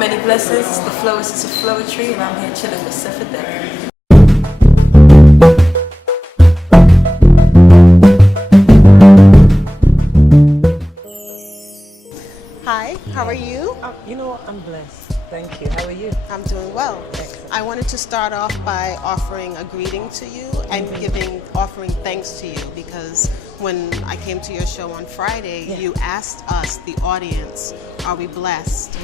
Many blessings, it's the Floacist of Floetry, and I'm here chilling with Sefadek. Hi, how are you? You know what, I'm blessed. Thank you. How are you? I'm doing well. Excellent. I wanted to start off by offering a greeting to you and offering thanks to you, because when I came to your show on Friday, you asked us, the audience, are we blessed?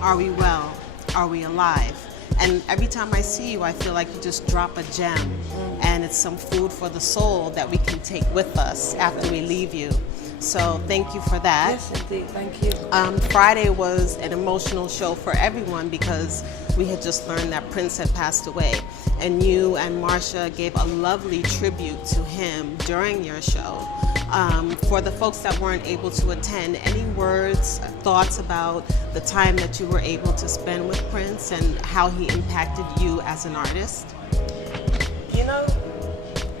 Are we well? Are we alive? And every time I see you, I feel like you just drop a gem, and it's some food for the soul that we can take with us after we leave you. So thank you for that. Yes, indeed. Thank you. Friday was an emotional show for everyone because we had just learned that Prince had passed away. And you and Marsha gave a lovely tribute to him during your show. For the folks that weren't able to attend, any words, thoughts about the time that you were able to spend with Prince and how he impacted you as an artist? You know,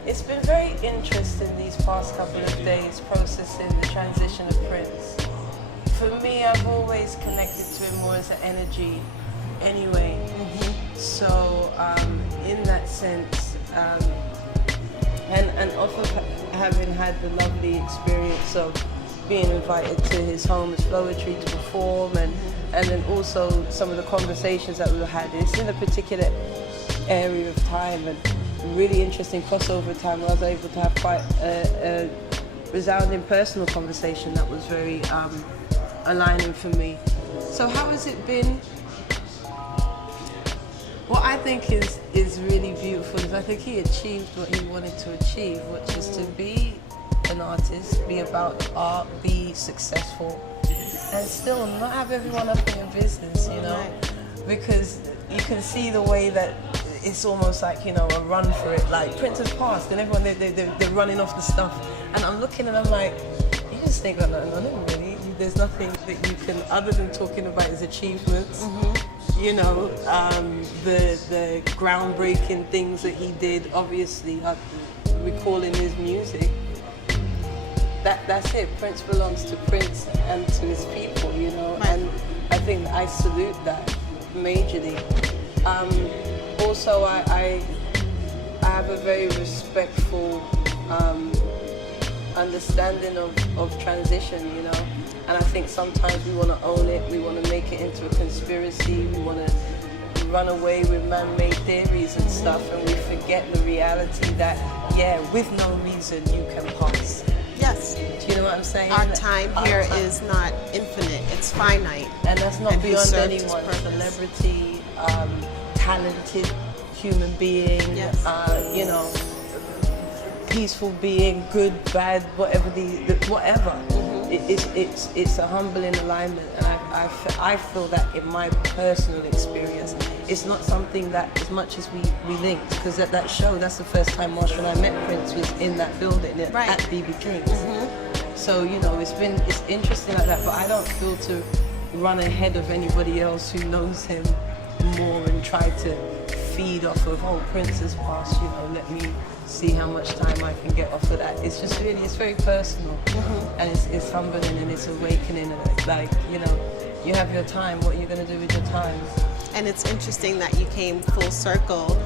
it's been very interesting these past couple of days processing the transition of Prince. For me, I've always connected to him more as an energy anyway. So in that sense, and off of having had the lovely experience of being invited to his home as Floetry to perform, and then also some of the conversations that we had, it's in a particular area of time and really interesting crossover time where I was able to have quite a resounding personal conversation that was very aligning for me. So how has it been? What I think is really beautiful is I think he achieved what he wanted to achieve, which is to be an artist, be about art, be successful, and still not have everyone up in your business, you know? Because you can see the way that it's almost like, you know, a run for it. Like Prince has passed and everyone, they're running off the stuff. And I'm looking and I'm like, you just think that, no, really. There's nothing that you can, other than talking about his achievements, you know, the groundbreaking things that he did, obviously, recalling his music. That's it. Prince belongs to Prince and to his people, you know, and I think I salute that majorly. Also, I have a very respectful understanding of transition, you know, and I think sometimes we want to own it, we want to make it into a conspiracy, we want to run away with man-made theories and stuff, and we forget the reality that, yeah, with no reason you can pass. Yes. Do you know what I'm saying? Our time here is not infinite, it's finite. And that's not beyond anyone. Purpose. Celebrity, talented human being, you know, peaceful being, good, bad, whatever whatever. It's a humbling alignment, and I feel that in my personal experience, it's not something that as much as we linked, because at that show, that's the first time Marsha and I met Prince was in that building at BB King's. So you know, it's interesting like that, but I don't feel to run ahead of anybody else who knows him more and try to feed off of, oh, Prince has passed, you know, let me see how much time I can get off of that. It's just really, it's very personal, and it's humbling and it's awakening, and like, you know, you have your time, what are you going to do with your time? And it's interesting that you came full circle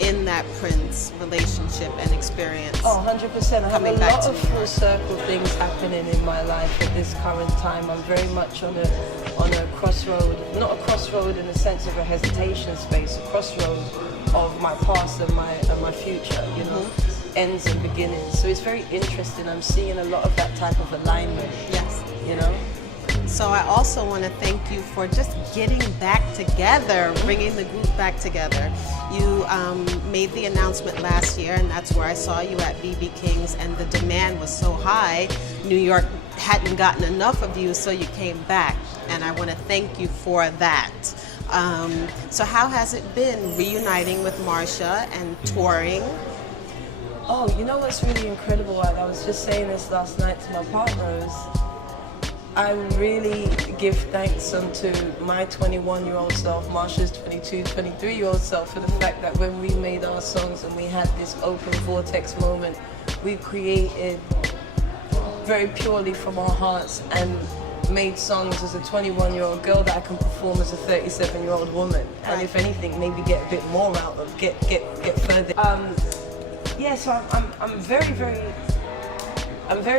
in that Prince relationship and experience. Oh, 100%. I have a lot of full circle things happening in my life at this current time. I'm very much on a crossroad, not a crossroad in the sense of a hesitation space, a crossroad of my past and my future, you know, ends and beginnings. So it's very interesting. I'm seeing a lot of that type of alignment. Yes. You know? So I also want to thank you for just getting back together, bringing the group back together. You made the announcement last year, and that's where I saw you at BB King's, and the demand was so high, New York hadn't gotten enough of you, so you came back, and I want to thank you for that. So how has it been reuniting with Marsha and touring? Oh, you know what's really incredible? I was just saying this last night to my partners. I really give thanks unto my 21-year-old self, Marsha's 22, 23-year-old self, for the fact that when we made our songs and we had this open vortex moment, we created very purely from our hearts, and made songs as a 21-year-old girl that I can perform as a 37-year-old woman, and if anything, maybe get a bit more out of, get further. Yeah, so I'm very,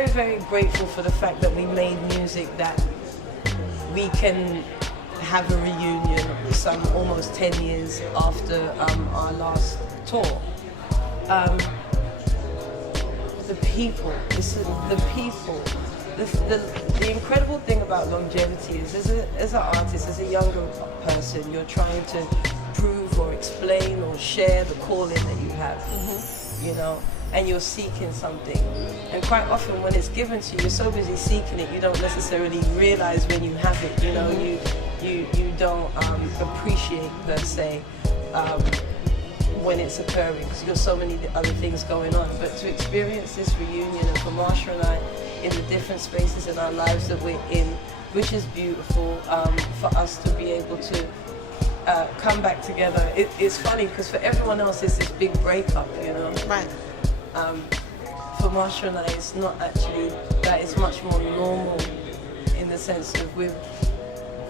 very grateful for the fact that we made music that we can have a reunion some almost 10 years after our last tour. The people, the incredible thing about longevity is as an artist, as a younger person, you're trying to prove or explain or share the calling that you have, you know, and you're seeking something. And quite often when it's given to you, you're so busy seeking it, you don't necessarily realize when you have it, you know, you don't appreciate, let's say, when it's occurring, because you've got so many other things going on. But to experience this reunion, and for Marsha and I, in the different spaces in our lives that we're in, which is beautiful, for us to be able to come back together. It's funny, because for everyone else it's this big breakup, you know. Right. For Marsha and I, it's not actually that. It's much more normal in the sense of we're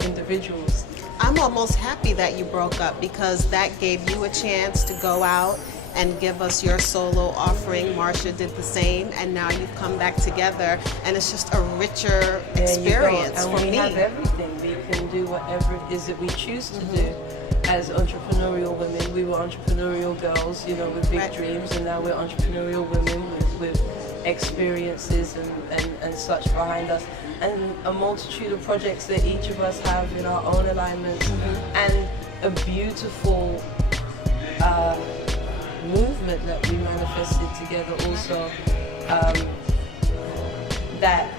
individuals. I'm almost happy that you broke up, because that gave you a chance to go out and give us your solo offering. Marsha did the same, and now you've come back together, and it's just a richer experience for me. We have everything. We can do whatever it is that we choose to do. As entrepreneurial women, we were entrepreneurial girls, you know, with big dreams, and now we're entrepreneurial women with experiences and such behind us, and a multitude of projects that each of us have in our own alignments, and a beautiful movement that we manifested together also, that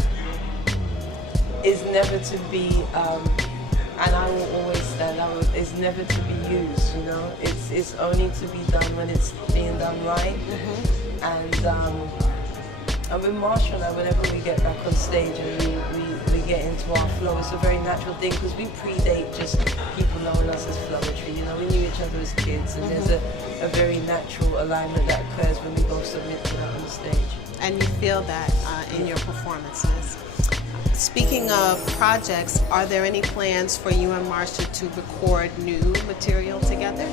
is never to be, and I will always stand out, it's never to be used, you know, it's only to be done when it's being done right. And with Marsha and I, whenever we get back on stage and we get into our flow, it's a very natural thing, because we predate just people knowing us as Floetry. You know, we knew each other as kids, and there's a very natural alignment that occurs when we both submit to that on the stage. And you feel that in your performances. Speaking of projects, are there any plans for you and Marsha to record new material together?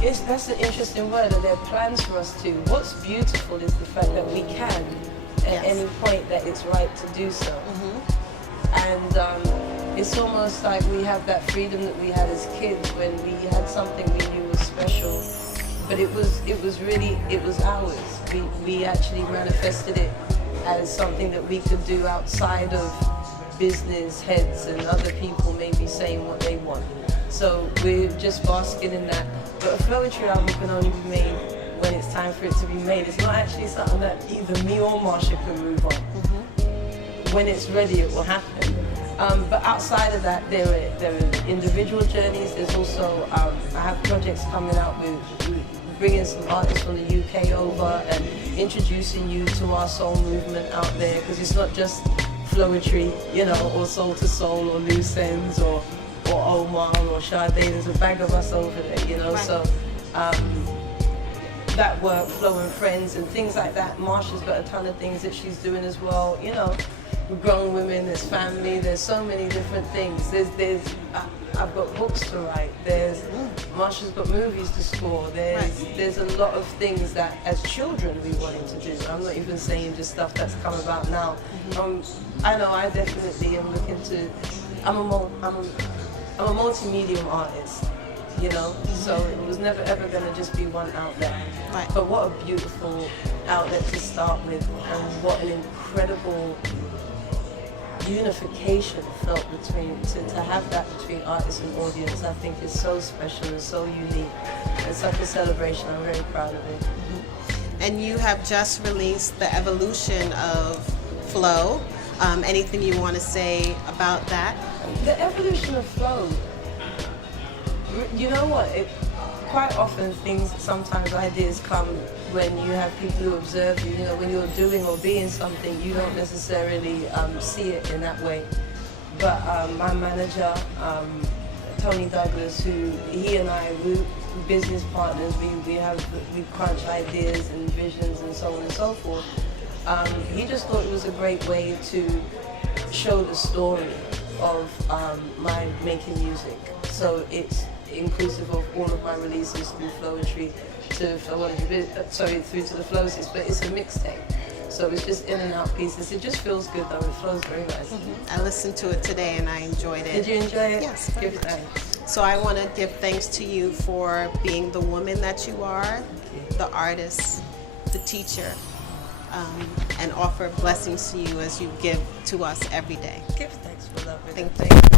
Yes, that's an interesting word, and there are plans for us to. What's beautiful is the fact that we can, at any point that it's right to do so. And it's almost like we have that freedom that we had as kids when we had something we knew was special, but it was ours. We actually manifested it as something that we could do outside of business heads and other people maybe saying what they want. So we're just basking in that. But a Floetry album can only be made when it's time for it to be made. It's not actually something that either me or Marsha can move on. When it's ready, it will happen. But outside of that, there are individual journeys. There's also, I have projects coming out with bringing some artists from the UK over and introducing you to our soul movement out there, because it's not just Floetry, you know, or Soul to Soul, or Loose Ends, or Omar, or Sade. There's a bag of us over there, you know. So that work, Flow and Friends and things like that. Marsha's got a ton of things that she's doing as well, you know. We're grown women, there's family, there's so many different things. I've got books to write, Marsha's got movies to score, there's a lot of things that as children we wanted to do. I'm not even saying just stuff that's come about now. I know I definitely am looking to, I'm a multi-medium artist, you know, so it was never ever going to just be one outlet. But what a beautiful outlet to start with, and what an incredible unification felt between, to have that between artist and audience. I think is so special and so unique. It's such a celebration. I'm very proud of it. And you have just released the evolution of Flow. Anything you want to say about that? The evolution of Flow, you know what, quite often sometimes ideas come when you have people who observe you. You know, when you're doing or being something, you don't necessarily see it in that way. But my manager, Tony Douglas, he and I, we're business partners, we crunch ideas and visions and so on and so forth. He just thought it was a great way to show the story of my making music. So it's inclusive of all of my releases through Flowetry to through to the Floacist, but it's a mixtape. So it's just in and out pieces. It just feels good though. It flows very nicely. I listened to it today and I enjoyed it. Did you enjoy it? Yes. Very Give much. thanks. So I want to give thanks to you for being the woman that you are, the artist, the teacher, and offer blessings to you as you give to us every day. Give thanks for loving. Thank you.